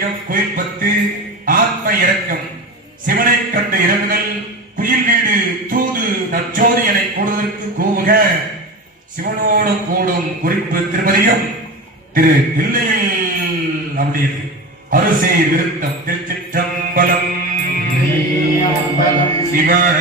பாரதிகம் கோயில் பத்து ஆத்ம இறக்கம் சிவனை கண்டு இறங்குதல் குயில் வீடு தூது நற்சோதியனை கூடுதற்கு கூவுக. சிவனோடு கூடும் குறிப்பு திருமதியும் திரு தில்லையில் அப்படியது அரிசி விருத்தம் திருச்சிற்றம்பலம். சிவன